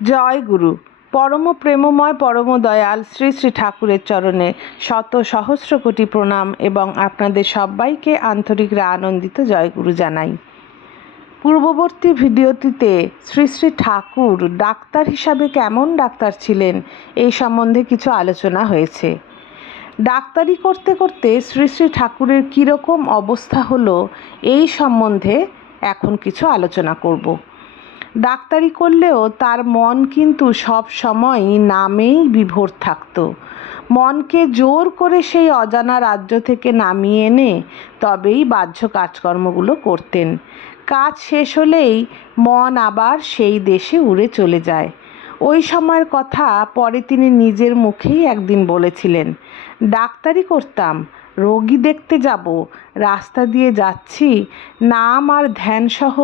জয় গুরু। পরম প্রেমময়, পরম দয়াল শ্রী শ্রী ঠাকুরের চরণে শত সহস্র কোটি প্রণাম এবং আপনাদের সবাইকে আন্তরিকরা আনন্দিত জয়গুরু জানাই। পূর্ববর্তী ভিডিওটিতে শ্রী শ্রী ঠাকুর ডাক্তার হিসাবে কেমন ডাক্তার ছিলেন এই সম্বন্ধে কিছু আলোচনা হয়েছে। ডাক্তারি করতে করতে শ্রী শ্রী ঠাকুরের কীরকম অবস্থা হলো এই সম্বন্ধে এখন কিছু আলোচনা করব। ডাক্তারি করলেও তার মন কিন্তু সব সময় নামেই বিভোর থাকত। মনকে জোর করে সেই অজানা রাজ্য থেকে নামিয়ে এনে তবেই বাহ্য কাজকর্মগুলো করতেন। কাজ শেষ হলেই মন আবার সেই দেশে উড়ে চলে যায়। ওই সময়ের কথা পরে তিনি নিজের মুখেই একদিন বলেছিলেন, ডাক্তারি করতাম রোগী দেখতে যাব, রাস্তা দিয়ে যাচ্ছি, নাম আর ধ্যানসহ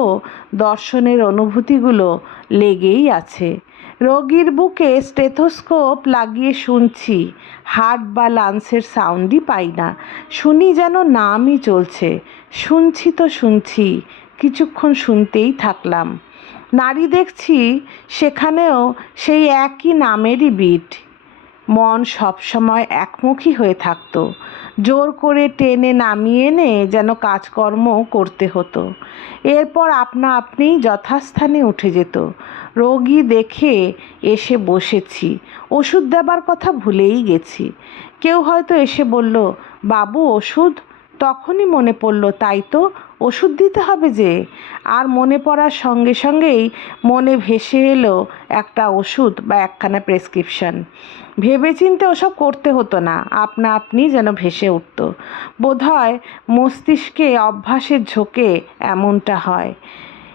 দর্শনের অনুভূতিগুলো লেগেই আছে। রোগীর বুকে স্টেথোস্কোপ লাগিয়ে শুনছি, হার্ট বা লাংসের সাউন্ডই পাই না, শুনি যেন নামই চলছে, শুনছি তো শুনছি, কিছুক্ষণ শুনতেই থাকলাম। নারী দেখছি, সেখানেও সেই একই নামেরই বিট। মন সবসময় একমুখী হয়ে থাকতো। জোর করে টেনে নামিয়ে এনে যেন কাজকর্ম করতে হতো। এরপর আপনা আপনি যথাস্থানে উঠে যেত। রোগী দেখে এসে বসেছি। ওষুধ দেবার কথা ভুলেই গেছি। কেউ হয়তো এসে বলল, বাবু, ওষুধ? তখনই মনে পড়ল, তাই তো, ওষুধ দিতে হবে যে। আর মনে পড়ার সঙ্গে সঙ্গেই মনে ভেসে এলো একটা ওষুধ বা একখানা প্রেসক্রিপশন। ভেবেচিন্তে ওসব করতে হতো না। আপনা আপনি যেন ভেসে উঠত। বোধহয় মস্তিষ্কে অভ্যাসের ঝোঁকে এমনটা হয়।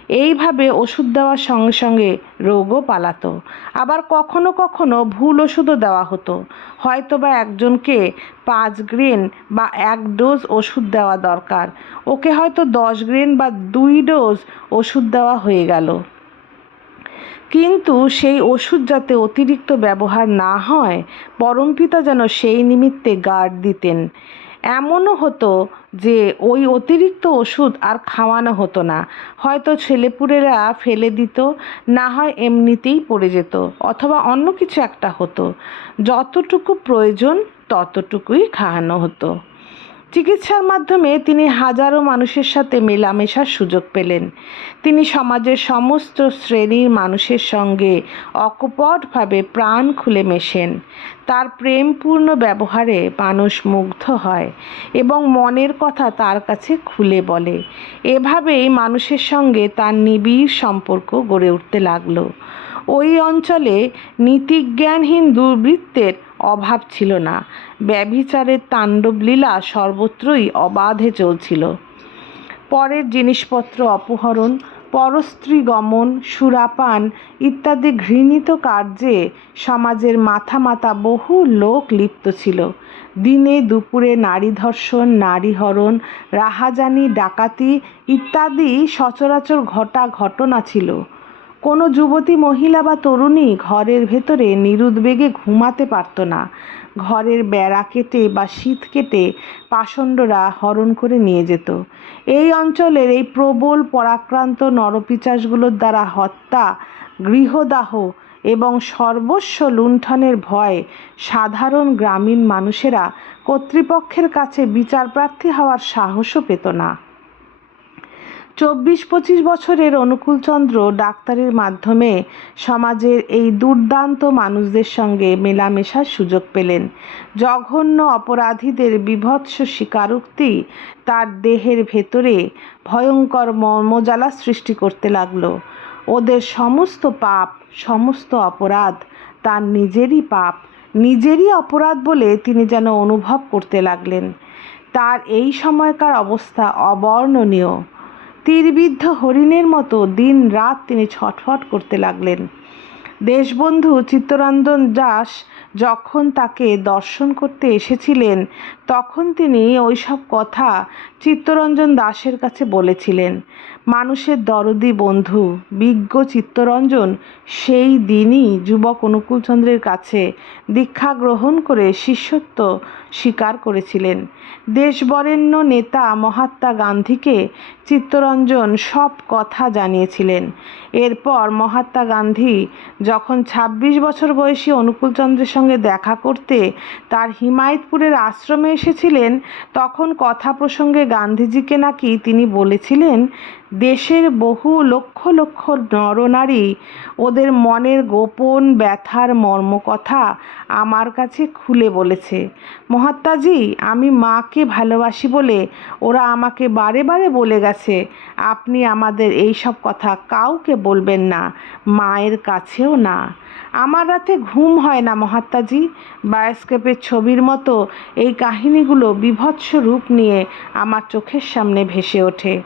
এইভাবে ওষুধ দেওয়ার সঙ্গে সঙ্গে রোগও পালাতো। আবার কখনো কখনো ভুল ওষুধও দেওয়া হতো। হয়তো বা একজনকে পাঁচ গ্রেন বা এক ডোজ ওষুধ দেওয়া দরকার। ওকে হয়তো দশ গ্রেন বা দুই ডোজ ওষুধ দেওয়া হয়ে গেল। কিন্তু সেই ওষুধ যাতে অতিরিক্ত ব্যবহার না হয়, পরমপিতা যেন সেই নিমিত্তে গার্ড দিতেন। এমনও হতো যে ওই অতিরিক্ত ওষুধ আর খাওয়ানো হতো না। হয়তো ছেলেপুলেরা ফেলে দিত, না হয় এমনিতেই পড়ে যেত, অথবা অন্য কিছু একটা হতো। যতটুকু প্রয়োজন, ততটুকুই খাওয়ানো হতো। চিকিৎসার মাধ্যমে তিনি হাজারো মানুষের সাথে মেলামেশার সুযোগ পেলেন। তিনি সমাজের সমস্ত শ্রেণির মানুষের সঙ্গে অকপটভাবে প্রাণ খুলে মেশেন। তার প্রেমপূর্ণ ব্যবহারে মানুষ মুগ্ধ হয় এবং মনের কথা তার কাছে খুলে বলে। এভাবেই মানুষের সঙ্গে তার নিবিড় সম্পর্ক গড়ে উঠতে লাগল। ওই অঞ্চলে নীতিজ্ঞানহীন দুর্বৃত্তের অভাব ছিল না। ব্যভিচারের তাণ্ডবলীলা সর্বত্রই অবাধে চলছিল। পরের জিনিসপত্র অপহরণ, পরস্ত্রী গমন, সুরাপান ইত্যাদি ঘৃণিত কার্যে সমাজের মাথা মাথা বহু লোক লিপ্ত ছিল। দিনে দুপুরে নারী ধর্ষণ, নারী হরণ, রাহাজানি, ডাকাতি ইত্যাদি সচরাচর ঘটা ঘটনা ছিল। কোনো যুবতী মহিলা বা তরুণী ঘরের ভেতরে নিরুদ্বেগে ঘুমাতে পারত না। ঘরের বেড়া কেটে বা শীত কেটে পাষণ্ডরা হরণ করে নিয়ে যেত। এই অঞ্চলের এই প্রবল পরাক্রান্ত নরপিচাসগুলোর দ্বারা হত্যা, গৃহদাহ এবং সর্বস্ব লুণ্ঠনের ভয় সাধারণ গ্রামীণ মানুষেরা কর্তৃপক্ষের কাছে বিচারপ্রার্থী হওয়ার সাহসও পেত না। চব্বিশ পঁচিশ বছরের অনুকূলচন্দ্র ডাক্তারের মাধ্যমে সমাজের এই দুর্দান্ত মানুষদের সঙ্গে মেলামেশার সুযোগ পেলেন। জঘন্য অপরাধীদের বিভৎস স্বীকারোক্তি তার দেহের ভেতরে ভয়ঙ্কর মর্মজ্বালা সৃষ্টি করতে লাগল। ওদের সমস্ত পাপ, সমস্ত অপরাধ তার নিজেরই পাপ, নিজেরই অপরাধ বলে তিনি যেন অনুভব করতে লাগলেন। তার এই সময়কার অবস্থা অবর্ণনীয়। তীরবিদ্ধ হরিণের মতো দিন রাত তিনি ছটফট করতে লাগলেন। দেশবন্ধু চিত্তরঞ্জন দাস যখন তাকে দর্শন করতে এসেছিলেন, তখন তিনি ওইসব কথা চিত্তরঞ্জন দাসের কাছে বলেছিলেন। মানুষের দরদি বন্ধু, বিজ্ঞ চিত্তরঞ্জন, সেই দিনই যুবক অনুকূলচন্দ্রের কাছে দীক্ষা গ্রহণ করে শিষ্যত্ব স্বীকার করেছিলেন। দেশবরেণ্য নেতা মহাত্মা গান্ধীকে চিত্তরঞ্জন সব কথা জানিয়েছিলেন। এরপর মহাত্মা গান্ধী যখন ২৬ বছর বয়সী অনুকূলচন্দ্রের সঙ্গে দেখা করতে তার হিমায়তপুরের আশ্রমে এসেছিলেন, তখন কথা প্রসঙ্গে গান্ধীজিকে নাকি তিনি বলেছিলেন দেশের বহু লক্ষ লক্ষ নরনারী ওদের মনের গোপন ব্যথার মর্মকথা আমার কাছে খুলে বলেছে। মহাত্মাজি, আমি মাকে ভালোবাসি বলে ওরা আমাকে বারে বারে বলে গেছে, আপনি আমাদের এই সব কথা কাউকে বলবেন না, মায়ের কাছেও না। আমার রাতে ঘুম হয় না, মহাত্মাজি। বায়োস্কোপের ছবির মতো এই কাহিনীগুলো বিভৎস রূপ নিয়ে আমার চোখের সামনে ভেসে ওঠে।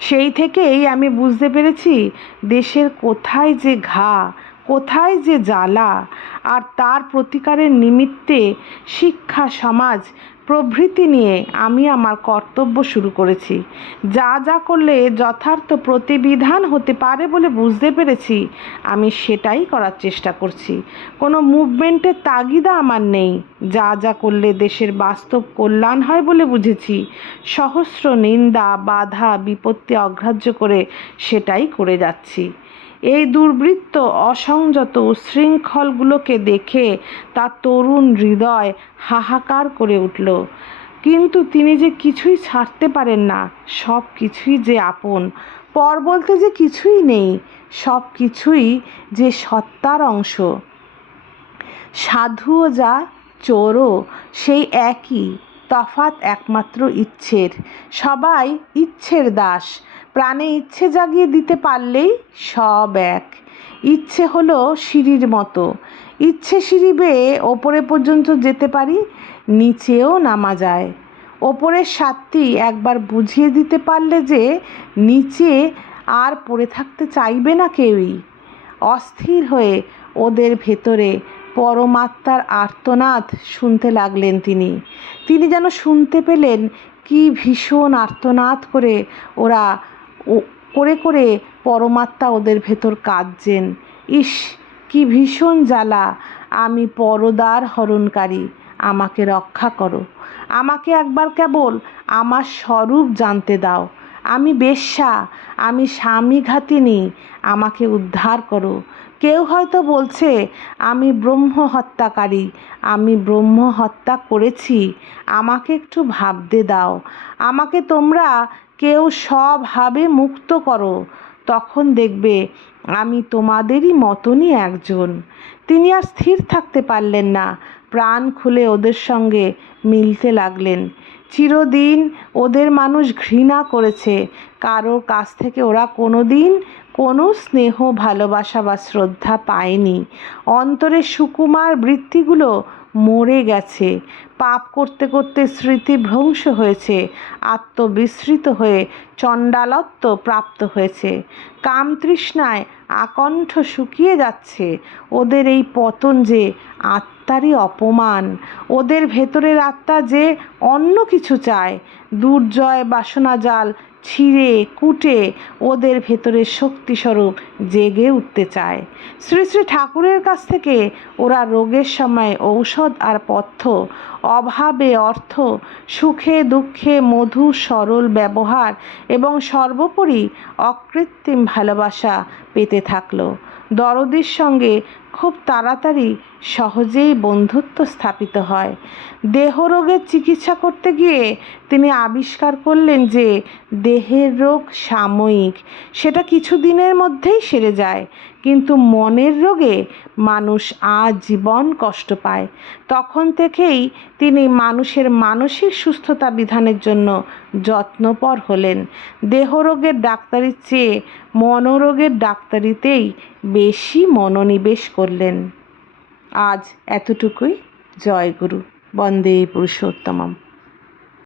সেই থেকেই আমি বুঝতে পেরেছি, দেশের কোথায় যে ঘা, কোথায় যে জ্বালা, আর তার প্রতিকারের নিমিত্তে শিক্ষা, সমাজ প্রভৃতি নিয়ে আমি আমার কর্তব্য শুরু করেছি। যা যা করলে যথার্থ প্রতিবিধান হতে পারে বলে বুঝতে পেরেছি, আমি সেটাই করার চেষ্টা করছি। কোনো মুভমেন্টের তাগিদা আমার নেই। যা যা করলে দেশের বাস্তব কল্যাণ হয় বলে বুঝেছি। সহস্র নিন্দা, বাধা, বিপত্তি অগ্রাহ্য করে সেটাই করে যাচ্ছি। এই দুর্বৃত্ত অসংযত উশৃঙ্খলগুলোকে দেখে তার তরুণ হৃদয় হাহাকার করে উঠল। কিন্তু তিনি যে কিছুই ছাড়তে পারেন না, সব কিছুই যে আপন। পর বলতে যে কিছুই নেই, সব কিছুই যে সত্তার অংশ। সাধুও যা, চোরও, সেই একই, তফাৎ একমাত্র ইচ্ছের। সবাই ইচ্ছের দাস। প্রাণে ইচ্ছে জাগিয়ে দিতে পারলেই সব এক। ইচ্ছে হলো সিঁড়ির মতো। ইচ্ছে সিঁড়ি বেয়ে ওপরে পর্যন্ত যেতে পারি, নিচেও নামা যায়। ওপরের স্বাদটি একবার বুঝিয়ে দিতে পারলে যে নিচে আর পড়ে থাকতে চাইবে না কেউই। অস্থির হয়ে ওদের ভেতরে পরমাত্মার আর্তনাদ শুনতে লাগলেন তিনি। তিনি যেন শুনতে পেলেন কি ভীষণ আর্তনাদ করে ওরা করে করে পরমাত্মা ওদের ভেতর কাঁদছেন। ইস, কি ভীষণ জ্বালা। আমি পরদার হরণকারী, আমাকে রক্ষা করো। আমাকে একবার কেবল আমার স্বরূপ জানতে দাও। আমি বেশ্যা, আমি স্বামী ঘাতিনি, আমাকে উদ্ধার করো। কেউ হয়তো বলছে, আমি ব্রহ্ম হত্যাকারী, আমি ব্রহ্ম হত্যা করেছি। আমাকে একটু ভাবতে দাও। আমাকে তোমরা কেউ স্বভাবে মুক্ত করো, তখন দেখবে আমি তোমাদেরই মতনই একজন। তিনি আর স্থির থাকতে পারলেন না, প্রাণ খুলে ওদের সঙ্গে মিলতে লাগলেন। চিরদিন ওদের মানুষ ঘৃণা করেছে কারোর কাছ থেকে ওরা কোনো দিন কোনো স্নেহ, ভালোবাসা বা শ্রদ্ধা পায়নি। অন্তরে সুকুমার বৃত্তিগুলো মরে গেছে পাপ করতে করতে স্মৃতি ভ্রংশ হয়েছে, আত্মবিস্মৃত হয়ে চণ্ডালত্ব প্রাপ্ত হয়েছে। কামতৃষ্ণায় আকণ্ঠ শুকিয়ে যাচ্ছে। ওদের এই পতন যে আত্মারই অপমান। ওদের ভেতরের আত্মা যে অন্য কিছু চায়। দুর্জয় বাসনা জাল ছিঁড়ে কুটে ওদের ভেতরে শক্তিস্বরূপ জেগে উঠতে চায়। শ্রী শ্রী ঠাকুরের কাছ থেকে ওরা রোগের সময় ঔষধ আর পথ্য অভাবে অর্থ, সুখে দুঃখে মধু সরল ব্যবহার এবং সর্বোপরি অকৃত্রিম ভালোবাসা পেতে থাকল। দরদির সঙ্গে খুব তাড়াতাড়ি সহজেই বন্ধুত্ব স্থাপিত হয়। দেহরোগের চিকিৎসা করতে গিয়ে তিনি আবিষ্কার করলেন যে দেহের রোগ সাময়িক, সেটা কিছু দিনের মধ্যেই সেরে যায়। কিন্তু মনের রোগে মানুষ আজীবন কষ্ট পায়। তখন থেকেই তিনি মানুষের মানসিক সুস্থতা বিধানের জন্য যত্নপর হলেন। দেহরোগের ডাক্তারির চেয়ে মনোরোগের ডাক্তারিতেই বেশি মনোনিবেশ করলেন আজ এতটুকুই জয় গুরু বন্দে পুরুষোত্তমম।